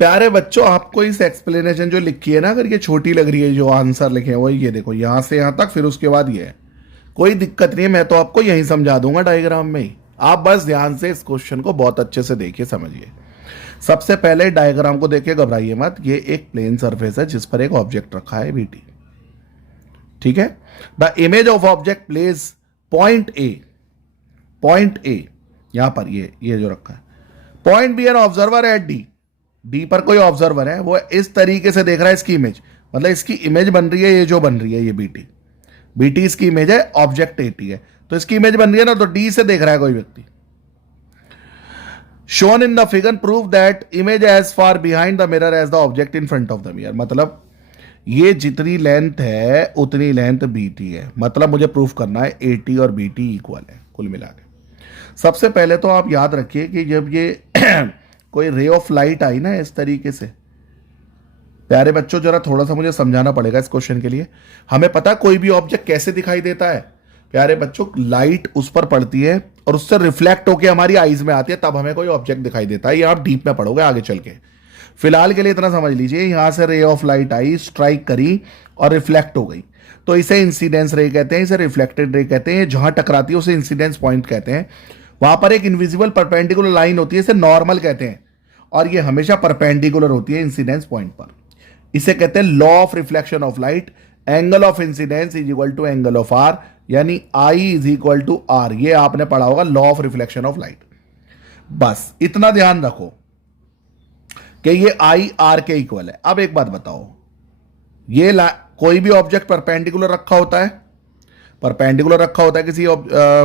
प्यारे बच्चों, आपको इस एक्सप्लेनेशन जो लिखी है ना, अगर ये छोटी लग रही है, जो आंसर लिखे हैं वो ये देखो, यहां से यहां तक, फिर उसके बाद ये है, कोई दिक्कत नहीं है, मैं तो आपको यही समझा दूंगा डायग्राम में ही। आप बस ध्यान से इस क्वेश्चन को बहुत अच्छे से देखिए, समझिए। सबसे पहले डायग्राम को देखिए, घबराइए मत। ये एक प्लेन सरफेस है जिस पर एक ऑब्जेक्ट रखा है बीटी, ठीक है। The image of object place point A यहां पर, ये जो रखा है, point B an observer at D पर कोई ऑब्जर्वर है, वो इस तरीके से देख रहा है इसकी इमेज, मतलब इसकी इमेज बन रही है, ये जो बन रही है ये बीटी इसकी इमेज है, ऑब्जेक्ट एटी है, तो इसकी इमेज बन रही है ना, तो डी से देख रहा है कोई व्यक्ति। Shown in the figure prove that image as far behind the mirror as the object in front of the mirror, मतलब ये जितनी लेंथ है उतनी लेंथ बीटी है, मतलब मुझे प्रूफ करना है एटी और बीटी इक्वल है कुल मिला के। सबसे पहले तो आप याद रखिए कि जब ये कोई रे ऑफ लाइट आई ना इस तरीके से, प्यारे बच्चों जरा थोड़ा सा मुझे समझाना पड़ेगा इस क्वेश्चन के लिए। हमें पता कोई भी ऑब्जेक्ट कैसे दिखाई देता है प्यारे बच्चों, लाइट उस पर पड़ती है और उससे रिफ्लेक्ट होकर हमारी आईज में आती है, तब हमें कोई ऑब्जेक्ट दिखाई देता है। ये आप डीप में पढ़ोगे आगे चल के, फिलहाल के लिए इतना समझ लीजिए, यहां से ray of light I, strike करी और रिफ्लेक्ट हो गई, तो इसे इंसिडेंस रे कहते हैं, इसे रिफ्लेक्टेड रे कहते हैं। जहां टकराती है उसे इंसिडेंस पॉइंट कहते हैं। वहां पर एक इनविजिबल परपेंडिकुलर लाइन होती है, इसे नॉर्मल कहते हैं, और ये हमेशा परपेंडिकुलर होती है इंसिडेंस पॉइंट पर। इसे कहते हैं law of reflection of light. Angle of incidence is equal to angle of R, यानी i is equal to R, ये आपने पढ़ा होगा, law of reflection of light. बस इतना ध्यान रखो कि ये आई आर के इक्वल है। अब एक बात बताओ, ये कोई भी ऑब्जेक्ट परपेंडिकुलर रखा होता है, परपेंडिकुलर रखा होता है किसी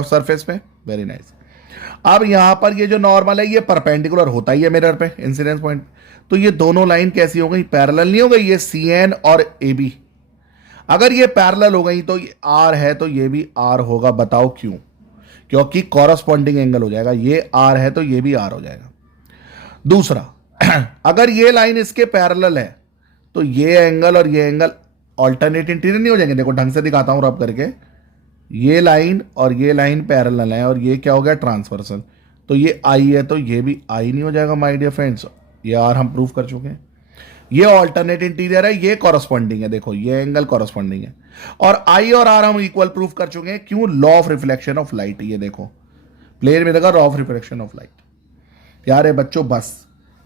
सरफेस पे, वेरी नाइस। अब यहां पर ये जो नॉर्मल है ये परपेंडिकुलर होता ही है मिरर पे, इंसिडेंस पॉइंट, तो ये दोनों लाइन कैसी हो गई, पैरेलल नहीं हो गई, ये सी एन और ए बी। अगर ये पैरेलल हो गई तो ये आर है तो ये भी आर होगा, बताओ क्यों? क्योंकि कॉरस्पॉन्डिंग एंगल हो जाएगा, ये आर है तो ये भी आर हो जाएगा। दूसरा, अगर ये लाइन इसके पैरेलल है तो ये एंगल और ये एंगल ऑल्टरनेट इंटीरियर नहीं हो जाएंगे? देखो ढंग से दिखाता हूं रब करके, ये लाइन और ये लाइन पैरेलल है और ये क्या हो गया, ट्रांसवर्सल, तो ये आई है तो ये भी आई नहीं हो जाएगा माय डियर फ्रेंड्स, ये आर हम प्रूव कर चुके हैं। ये ऑल्टरनेट इंटीरियर है, ये कॉरस्पॉन्डिंग है, देखो ये एंगल कॉरस्पॉन्डिंग है, और आई और आर हम इक्वल प्रूफ कर चुके हैं। क्यों? Law of reflection of light, ये देखो प्लेन में देखा, law of reflection of light. प्यारे बच्चों बस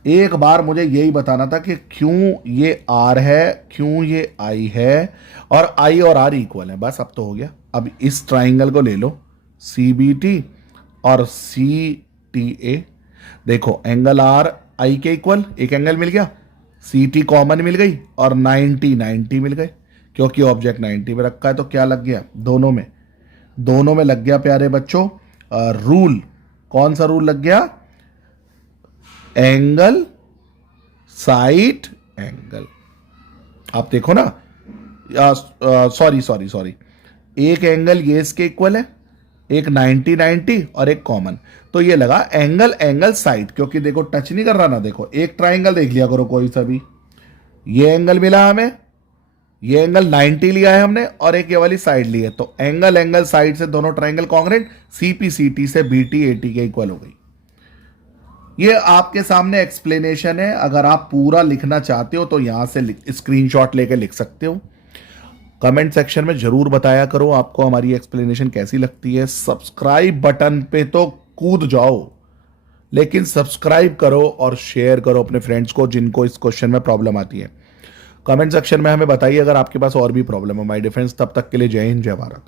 एक बार मुझे यही बताना था कि क्यों ये आर है, क्यों ये आई है, और आई और आर इक्वल है, बस अब तो हो गया। अब इस ट्राइंगल को ले लो, सी बी टी और सी टी ए, देखो एंगल आर आई के इक्वल, एक एंगल मिल गया, सी टी कॉमन मिल गई, और 90 मिल गए, क्योंकि ऑब्जेक्ट 90 में रखा है तो क्या लग गया, दोनों में लग गया प्यारे बच्चों रूल। कौन सा रूल लग गया? Angle side angle. आप देखो ना, सॉरी, एक एंगल ये इसके इक्वल है, एक 90 और एक कॉमन, तो ये लगा एंगल साइड, क्योंकि देखो टच नहीं कर रहा ना, देखो एक ट्राइंगल देख लिया करो कोई सा भी, ये एंगल मिला हमें, ये एंगल 90 लिया है हमने, और एक ये वाली साइड ली है, तो एंगल साइड से दोनों ट्राइंगल कॉन्ग्रुएंट, सीपी सीटी से बीटी एटी के इक्वल हो गई। ये आपके सामने एक्सप्लेनेशन है, अगर आप पूरा लिखना चाहते हो तो यहां से स्क्रीनशॉट लेके लिख सकते हो। कमेंट सेक्शन में जरूर बताया करो आपको हमारी एक्सप्लेनेशन कैसी लगती है। सब्सक्राइब बटन पे तो कूद जाओ, लेकिन सब्सक्राइब करो और शेयर करो अपने फ्रेंड्स को जिनको इस क्वेश्चन में प्रॉब्लम आती है। कमेंट सेक्शन में हमें बताइए अगर आपके पास और भी प्रॉब्लम है माय डियर फ्रेंड्स। तब तक के लिए जय हिंद, जय भारत।